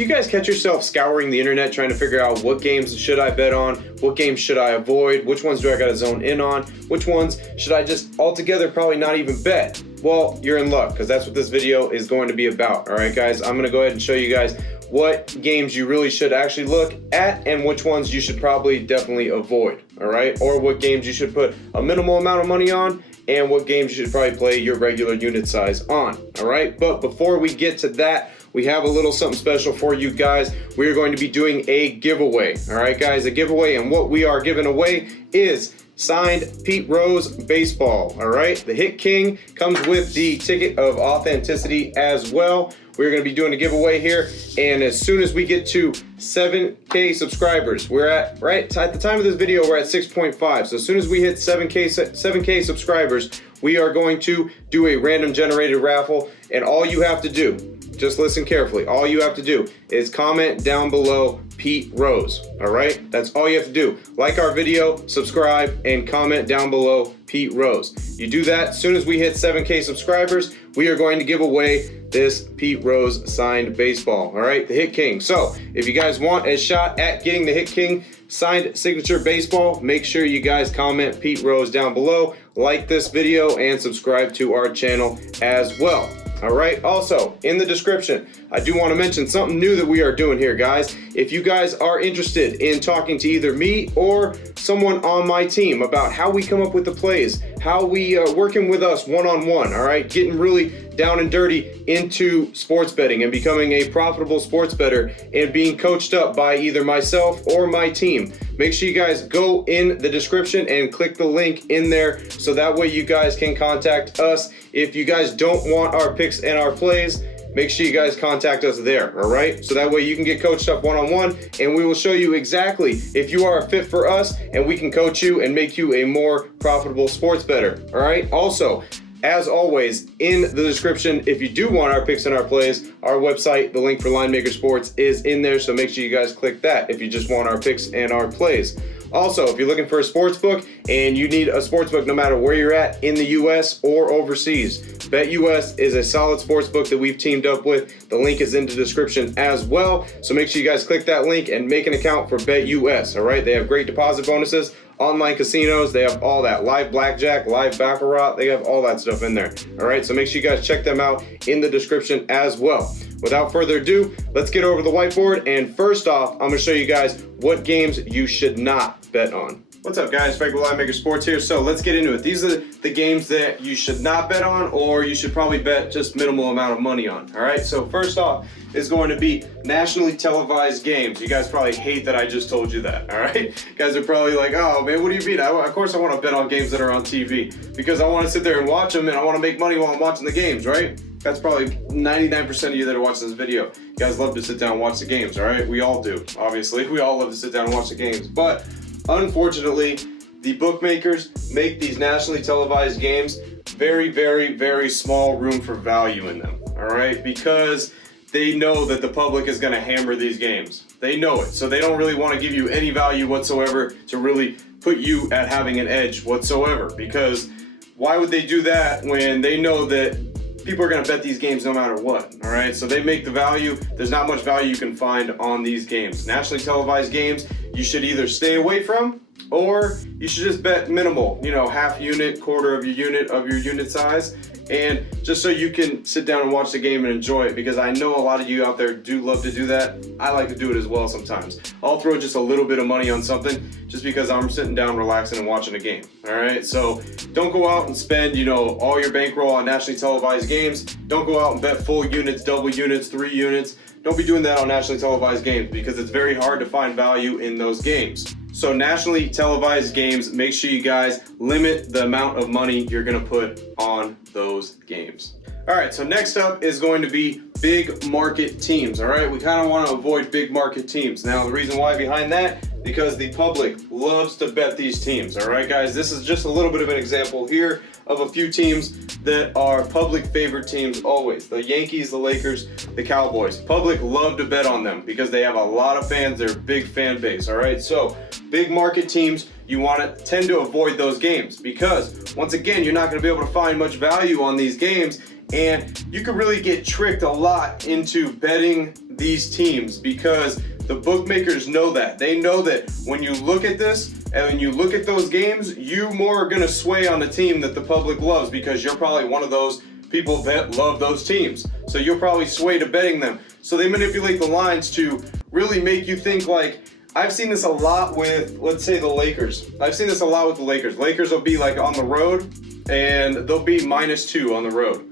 Do you guys catch yourself scouring the internet trying to figure out what games should I bet on, what games should I avoid, which ones do I gotta zone in on, which ones should I just altogether probably not even bet? Well, you're in luck, because that's what this video is going to be about. All right, guys, I'm gonna go ahead and show you guys what games you really should actually look at and which ones you should probably definitely avoid, all right? Or what games you should put a minimal amount of money on and what games you should probably play your regular unit size on, all right? But before we get to that, we have a little something special for you guys. We are going to be doing a giveaway, all right, guys? A giveaway, and what we are giving away is signed Pete Rose baseball, all right? The Hit King comes with the ticket of authenticity as well. We're gonna be doing a giveaway here, and as soon as we get to 7K subscribers, we're at, right at the time of this video, we're at 6.5. So as soon as we hit 7K subscribers, we are going to do a random generated raffle, and all you have to do, just listen carefully, all you have to do is comment down below Pete Rose, all right? That's all you have to do. Like our video, subscribe, and comment down below Pete Rose. You do that, as soon as we hit 7K subscribers, we are going to give away this Pete Rose signed baseball, all right? The Hit King. So if you guys want a shot at getting the Hit King signed signature baseball, make sure you guys comment Pete Rose down below, like this video, and subscribe to our channel as well. All right, also in the description, I do want to mention something new that we are doing here, guys. If you guys are interested in talking to either me or someone on my team about how we come up with the plays, how we working with us one-on-one, all right, getting really down and dirty into sports betting and becoming a profitable sports bettor and being coached up by either myself or my team, make sure you guys go in the description and click the link in there so that way you guys can contact us. If you guys don't want our picks and our plays, make sure you guys contact us there, all right? So that way you can get coached up one-on-one, and we will show you exactly if you are a fit for us, and we can coach you and make you a more profitable sports bettor, all right? Also, as always, in the description, if you do want our picks and our plays, our website, the link for Linemaker Sports is in there, so make sure you guys click that if you just want our picks and our plays. Also, if you're looking for a sports book and you need a sports book no matter where you're at in the US or overseas, BetUS is a solid sports book that we've teamed up with. The link is in the description as well. So make sure you guys click that link and make an account for BetUS, all right? They have great deposit bonuses, online casinos, they have all that. Live blackjack, live baccarat, they have all that stuff in there, all right? So make sure you guys check them out in the description as well. Without further ado, let's get over the whiteboard, and first off, I'm gonna show you guys what games you should not bet on. What's up, guys? Frank with Linemaker Sports here. So let's get into it. These are the games that you should not bet on, or you should probably bet just minimal amount of money on, all right? So first off is going to be nationally televised games. You guys probably hate that I just told you that, all right? You guys are probably like, oh man, what do you mean? Of course I want to bet on games that are on TV because I want to sit there and watch them and I want to make money while I'm watching the games, right? That's probably 99% of you that are watching this video. You guys love to sit down and watch the games, all right? We all do, obviously. We all love to sit down and watch the games. But unfortunately, the bookmakers make these nationally televised games very, very, very small room for value in them, all right? Because they know that the public is gonna hammer these games. They know it, so they don't really wanna give you any value whatsoever to really put you at having an edge whatsoever. Because why would they do that when they know that people are gonna bet these games no matter what, all right? So they make the value. There's not much value you can find on these games. Nationally televised games, you should either stay away from, or you should just bet minimal, you know, half unit, quarter of your unit size, and just so you can sit down and watch the game and enjoy it, because I know a lot of you out there do love to do that. I like to do it as well sometimes. I'll throw just a little bit of money on something just because I'm sitting down relaxing and watching a game, all right? So don't go out and spend, you know, all your bankroll on nationally televised games. Don't go out and bet full units, double units, 3 units. Don't be doing that on nationally televised games because it's very hard to find value in those games. So nationally televised games, make sure you guys limit the amount of money you're gonna put on those games. All right, so next up is going to be big market teams, all right? We kind of want to avoid big market teams. Now, the reason why behind that, because the public loves to bet these teams, all right, guys? This is just a little bit of an example here of a few teams that are public favorite teams always. The Yankees, the Lakers, the Cowboys. Public love to bet on them because they have a lot of fans. They're a big fan base, all right? So big market teams, you want to tend to avoid those games because once again, you're not going to be able to find much value on these games. And you could really get tricked a lot into betting these teams because the bookmakers know that. They know that when you look at this and when you look at those games, you more are going to sway on the team that the public loves because you're probably one of those people that love those teams. So you'll probably sway to betting them. So they manipulate the lines to really make you think like, I've seen this a lot with, let's say, the Lakers. I've seen this a lot with the Lakers. Lakers will be like on the road and they'll be -2 on the road.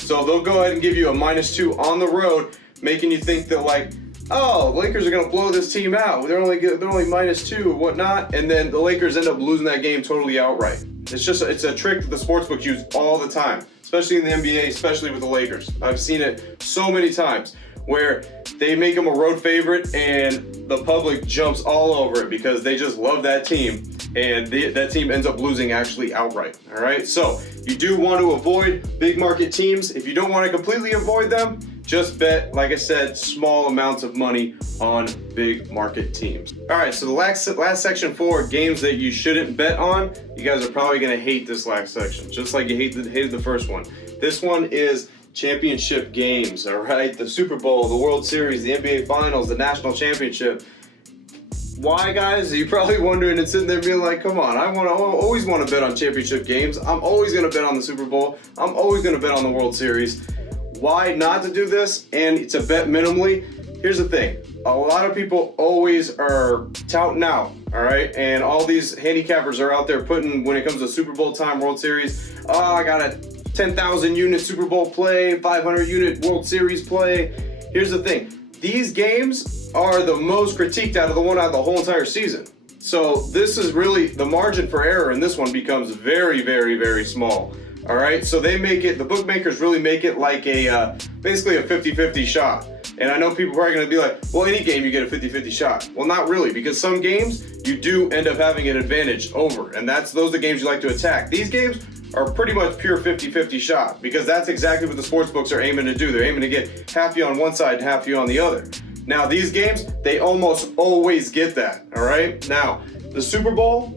So they'll go ahead and give you a -2 on the road, making you think that like, oh, Lakers are gonna blow this team out. They're only -2 and whatnot, and then the Lakers end up losing that game totally outright. It's a trick that the sportsbooks use all the time, especially in the NBA, especially with the Lakers. I've seen it so many times where they make them a road favorite and the public jumps all over it because they just love that team, and that team ends up losing actually outright. All right, so you do want to avoid big market teams. If you don't want to completely avoid them, just bet, like I said, small amounts of money on big market teams. All right, so the last section for games that you shouldn't bet on. You guys are probably gonna hate this last section, just like you hated the first one. This one is championship games, all right? The Super Bowl, the World Series, the NBA Finals, the National Championship. Why, guys? You're probably wondering and sitting there being like, come on, I always want to bet on championship games. I'm always going to bet on the Super Bowl. I'm always going to bet on the World Series. Why not to do this and to bet minimally? Here's the thing. A lot of people always are touting out, all right? And all these handicappers are out there putting, when it comes to Super Bowl time, World Series, oh, I got a 10,000 unit Super Bowl play, 500 unit World Series play. Here's the thing. These games are the most critiqued out of the whole entire season. So this is really, the margin for error in this one becomes very, very, very small. All right, so they make it, the bookmakers really make it like a, basically a 50-50 shot. And I know people are gonna be like, well, any game you get a 50-50 shot. Well, not really, because some games you do end up having an advantage over, and those are the games you like to attack. These games are pretty much pure 50-50 shot, because that's exactly what the sports books are aiming to do. They're aiming to get half you on one side and half you on the other. Now, these games, they almost always get that, all right? Now, the Super Bowl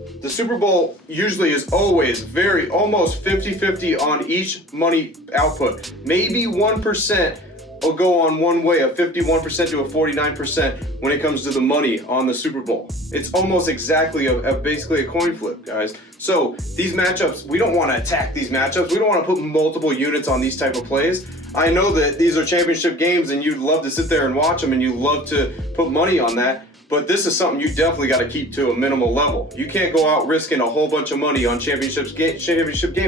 usually is always almost 50-50 on each money output. Maybe 1% will go on one way, a 51% to a 49% when it comes to the money on the Super Bowl. It's almost exactly basically a coin flip, guys. So these matchups, we don't want to attack these matchups. We don't want to put multiple units on these type of plays. I know that these are championship games and you'd love to sit there and watch them and you love to put money on that, but this is something you definitely got to keep to a minimal level. You can't go out risking a whole bunch of money on championship games,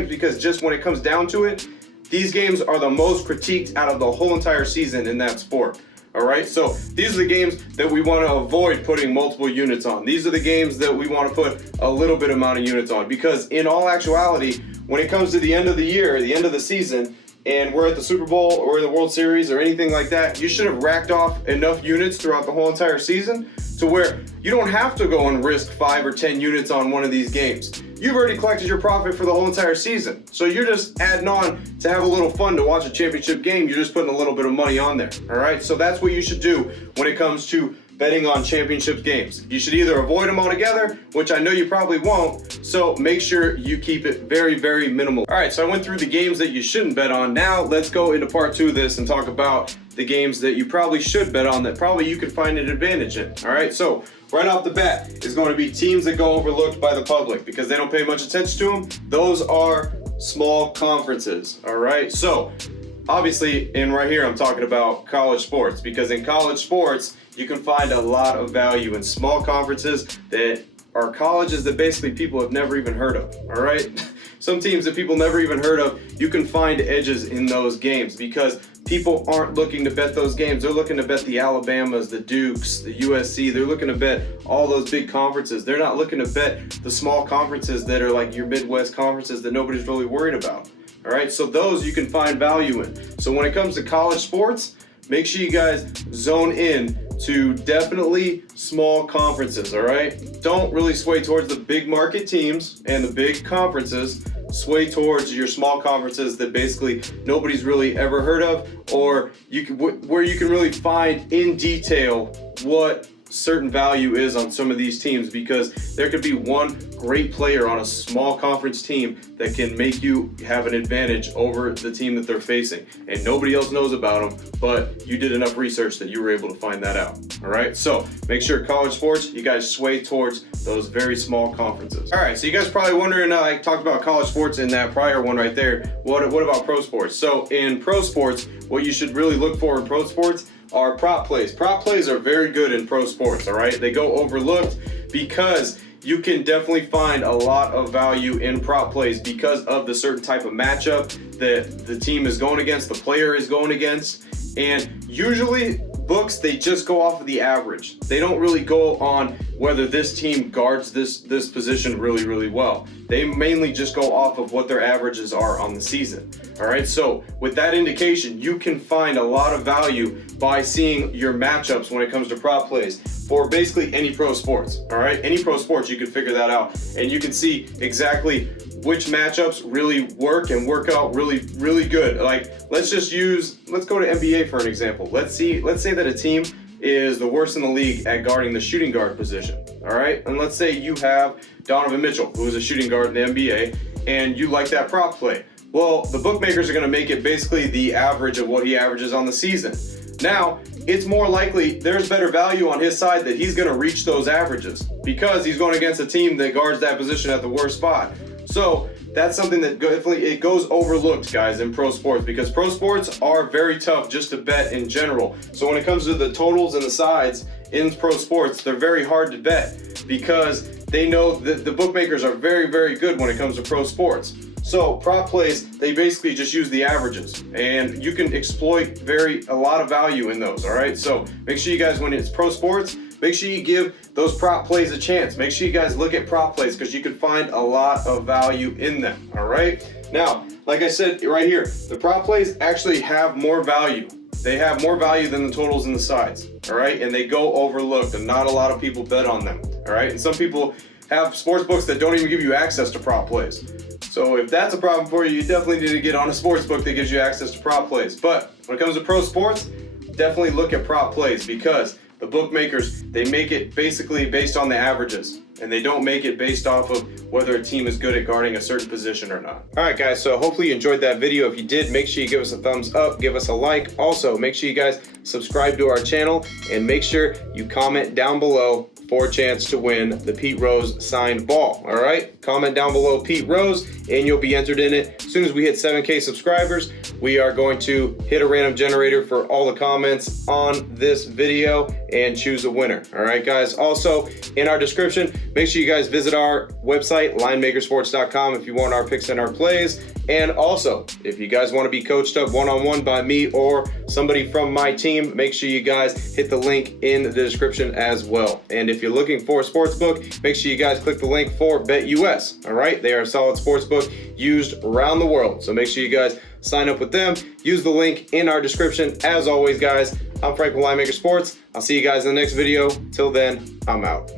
because just when it comes down to it, these games are the most critiqued out of the whole entire season in that sport. All right, so these are the games that we want to avoid putting multiple units on. These are the games that we want to put a little bit amount of units on, because in all actuality, when it comes to the end of the year, the end of the season, and we're at the Super Bowl or the World Series or anything like that, you should have racked off enough units throughout the whole entire season to where you don't have to go and risk 5 or 10 units on one of these games. You've already collected your profit for the whole entire season. So you're just adding on to have a little fun to watch a championship game. You're just putting a little bit of money on there, all right? So that's what you should do when it comes to betting on championship games. You should either avoid them altogether, which I know you probably won't, so make sure you keep it very, very minimal. All right, so I went through the games that you shouldn't bet on. Now let's go into part 2 of this and talk about the games that you probably should bet on that probably you could find an advantage in. All right, so right off the bat is going to be teams that go overlooked by the public because they don't pay much attention to them. Those are small conferences, all right? So obviously, in right here, I'm talking about college sports, because in college sports, you can find a lot of value in small conferences that are colleges that basically people have never even heard of, all right? Some teams that people never even heard of, you can find edges in those games because people aren't looking to bet those games. They're looking to bet the Alabamas, the Dukes, the USC. They're looking to bet all those big conferences. They're not looking to bet the small conferences that are like your Midwest conferences that nobody's really worried about. All right, so those you can find value in. So when it comes to college sports, make sure you guys zone in to definitely small conferences, all right? Don't really sway towards the big market teams and the big conferences. Sway towards your small conferences that basically nobody's really ever heard of, or where you can really find in detail what certain value is on some of these teams, because there could be one great player on a small conference team that can make you have an advantage over the team that they're facing, and nobody else knows about them, but you did enough research that you were able to find that out. All right, so make sure college sports, you guys sway towards those very small conferences. All right, so you guys probably wondering, I talked about college sports in that prior one right there. What about pro sports? So in pro sports, what you should really look for in pro sports are prop plays. Prop plays are very good in pro sports, all right? They go overlooked because you can definitely find a lot of value in prop plays because of the certain type of matchup that the team is going against, the player is going against. And usually books, they just go off of the average. They don't really go on whether this team guards this position really, really well. They mainly just go off of what their averages are on the season. All right, so with that indication, you can find a lot of value by seeing your matchups when it comes to prop plays for basically any pro sports. All right, any pro sports, you can figure that out, and you can see exactly which matchups really work and work out really, really good. Like, let's go to NBA for an example. Let's say that a team is the worst in the league at guarding the shooting guard position. All right, and let's say you have Donovan Mitchell, who is a shooting guard in the NBA, and you like that prop play. Well, the bookmakers are going to make it basically the average of what he averages on the season. Now, it's more likely there's better value on his side that he's going to reach those averages because he's going against a team that guards that position at the worst spot. So that's something that definitely it goes overlooked, guys, in pro sports, because pro sports are very tough just to bet in general. So when it comes to the totals and the sides in pro sports, they're very hard to bet because they know that the bookmakers are very, very good when it comes to pro sports. So prop plays, they basically just use the averages, and you can exploit a lot of value in those. All right, so make sure you guys, when it's pro sports, make sure you give those prop plays a chance. Make sure you guys look at prop plays because you can find a lot of value in them. All right, now, like I said right here, the prop plays actually have more value. They have more value than the totals and the sides. All right, and they go overlooked, and not a lot of people bet on them. All right, and some people have sports books that don't even give you access to prop plays. So if that's a problem for you, you definitely need to get on a sports book that gives you access to prop plays. But when it comes to pro sports, definitely look at prop plays because the bookmakers, they make it basically based on the averages, and they don't make it based off of whether a team is good at guarding a certain position or not. All right, guys, so hopefully you enjoyed that video. If you did, make sure you give us a thumbs up, give us a like. Also, make sure you guys subscribe to our channel, and make sure you comment down below for a chance to win the Pete Rose signed ball. All right, comment down below Pete Rose and you'll be entered in it. As soon as we hit 7K subscribers, we are going to hit a random generator for all the comments on this video and choose a winner. All right, guys. Also, in our description, make sure you guys visit our website, linemakersports.com, if you want our picks and our plays. And also, if you guys want to be coached up one-on-one by me or somebody from my team, make sure you guys hit the link in the description as well. And if you're looking for a sports book, make sure you guys click the link for BetUS. All right, they are a solid sports book used around the world. So make sure you guys sign up with them. Use the link in our description. As always, guys, I'm Frank with Linemaker Sports. I'll see you guys in the next video. Till then, I'm out.